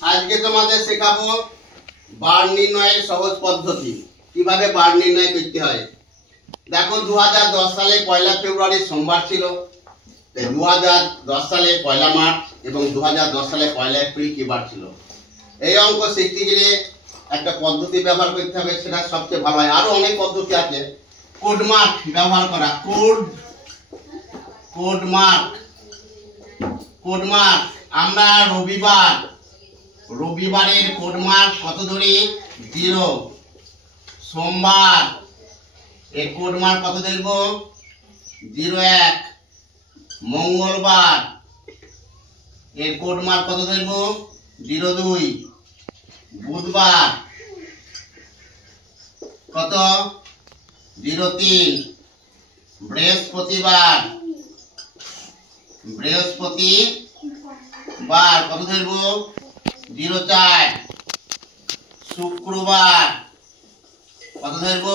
আজকে তোমাদের শেখাবো বার নির্ণয়ের সহজ পদ্ধতি, কিভাবে বার নির্ণয় করতে হয়। দেখো 2010 সালে 1 ফেব্রুয়ারি সোমবার ছিল, 2010 সালে 1 মার্চ এবং 2010 সালে 1 এপ্রিল কি বার ছিল। এই অঙ্ক শিখতে গেলে একটা পদ্ধতি ব্যবহার করতে হবে, সেটা সবচেয়ে ভালো হয়। আরো অনেক পদ্ধতি আছে। কোড মার্ক ব্যবহার করা, কোড মার্ক। আমরা রবিবারের কোড মার্ক কত ধরি? 0। সোমবার এর কোড মার্ক কত ধরব? 01। মঙ্গলবার এর কোড মার্ক কত ধরব? 02। বুধবার কত? 03। বৃহস্পতিবার কত ধরব? 04। শুক্রবার কত ধরব?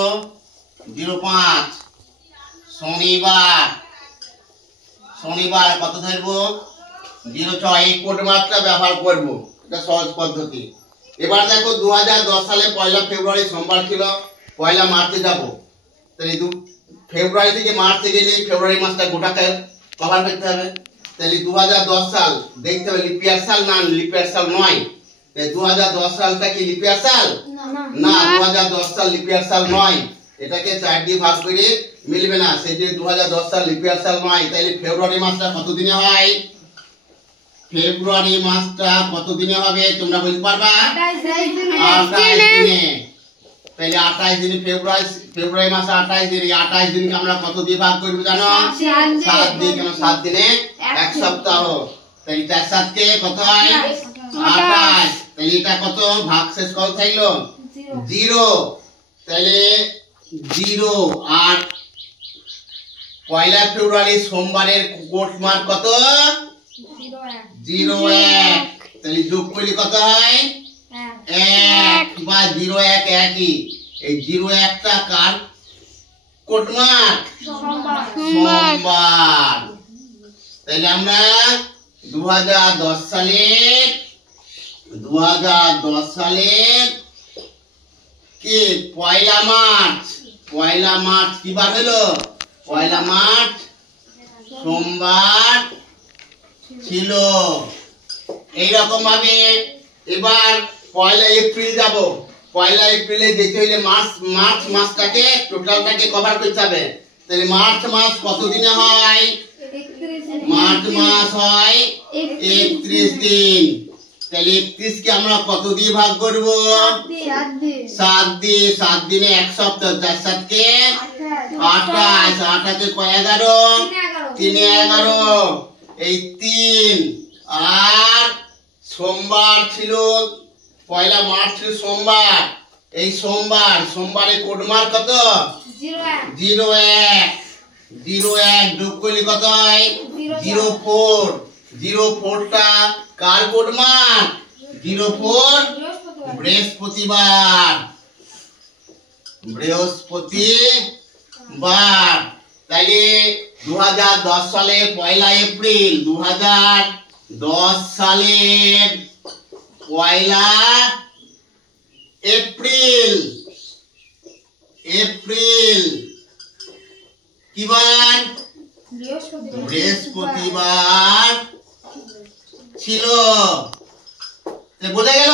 05। শনিবার কত ধরব? 06। এই কোড মার্কটা ব্যবহার করব, এটা সহজ পদ্ধতি। এবার দেখো 2010 সালে 1 ফেব্রুয়ারি সোমবার ছিল, 1 মার্চে যাব। তাহলে ফেব্রুয়ারি থেকে মার্চে গেলে ফেব্রুয়ারি মাসটা গোটাকে কভার করতে হবে। তাহলে 2010 সাল দেখতে হবে লিপিয়ার সাল না লিপিয়ার সাল নয়। 2010 সালটা কি লিপিয়ার সাল? না, 2010 সাল লিপিয়ার সাল নয়। এটাকে 4 দিয়ে ভাগ করে মিলবে না, সেই যে 2010 সাল লিপিয়ার সাল নয়। তাহলে ফেব্রুয়ারি মাসটা কত দিনে হয়? ফেব্রুয়ারি মাসটা কত দিনে হবে তোমরা বলতে পারবা? 28 দিনে। তাহলে 28 দিনে ফেব্রুয়ারি মাসে 28 দিন। 28 দিনকে আমরা কত দিয়ে ভাগ করব জানো? 7 দিয়ে। কেন 7 দিনে 1 সপ্তাহ। তাহলে 4 7 কে কত হয়? 28। তাহলে এটা কত ভাগ শেষ কত থাকলো? 0। তাহলে 0 আর 1 ফেব্রুয়ারি সোমবারের কোড মার্ক কত? 01। তাহলে যোগ করলে কত হয়? 1 বা 01 একই। এই 01টা কার কোড মার্ক? সোমবার। তাহলে আমরা 2010 সালের কি 1 মার্চ কি বার হলো? 1 মার্চ সোমবার ছিল। এইরকম ভাবে এবার 1 এপ্রিল যাব। 1 এপ্রিলে যেতে হইলে মার্চ মাসটাকে টোটালটাকে কভার করতে হবে। তাহলে মার্চ মাস কত দিনে হয়? মার্চ মাস হয় 31 দিন। তাহলে 31 কে আমরা কত দিয়ে ভাগ করব? 7 দিয়ে। 7 দিনে 1 সপ্তাহ। 4 7 কে 28। 28 কয় 11? 3 11। এই 3 আর সোমবার ছিল 1 মার্চ ছিল সোমবার। এই সোমবারের কোড মার্ক কত? 01। যোগ করলে কত হয়? 04। 04টা কার কোড মার্ক? 04 বৃহস্পতিবার। তাইলে 2010 সালের 1 এপ্রিল 2010 সালের 1 এপ্রিল কি বার? বৃহস্পতিবার ছিল। বোঝা গেল?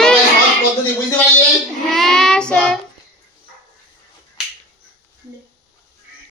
সবাই সহজ পদ্ধতি বুঝতে পারলে? হ্যাঁ স্যার।